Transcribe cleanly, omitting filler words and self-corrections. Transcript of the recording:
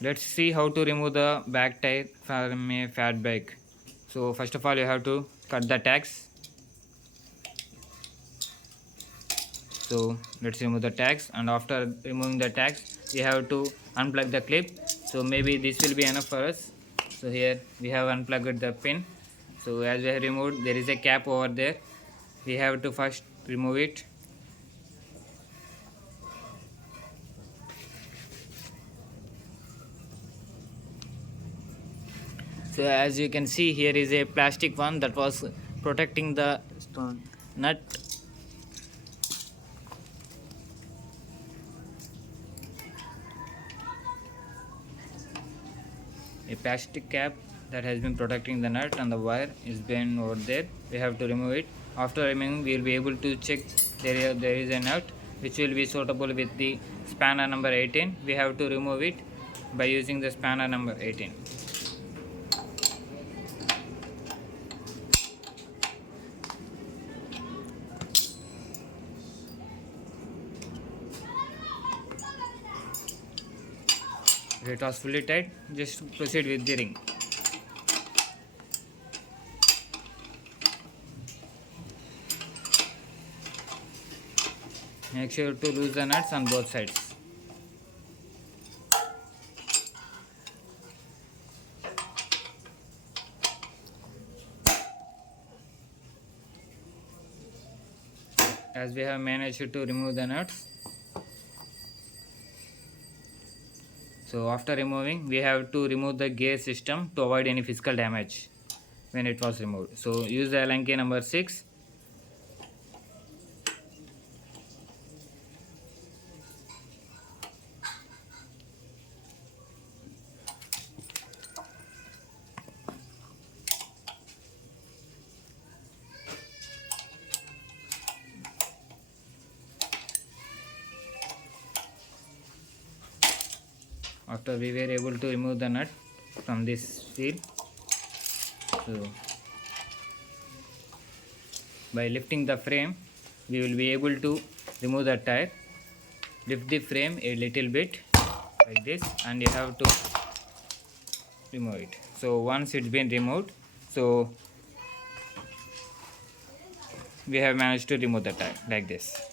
Let's see how to remove the back tire from a fat bike. So first of all you have to cut the tags. So let's remove the tags, and after removing the tags we have to unplug the clip. So maybe this will be enough for us. So here we have unplugged the pin. So as we have removed, there is a cap over there. We have to first remove it. So as you can see, here is a plastic one that was protecting the nut. A plastic cap that has been protecting the nut, and the wire is been over there. We have to remove it. After removing, we will be able to check there is a nut which will be suitable with the spanner number 18. We have to remove it by using the spanner number 18. If it was fully tight, just proceed with the ring. Make sure to lose the nuts on both sides. As we have managed to remove the nuts. So after removing, we have to remove the gear system to avoid any physical damage when it was removed. So use the Allen key number 6. After we were able to remove the nut from this wheel, so by lifting the frame we will be able to remove the tire. Lift the frame a little bit like this, and you have to remove it. So once it's been removed, so we have managed to remove the tire like this.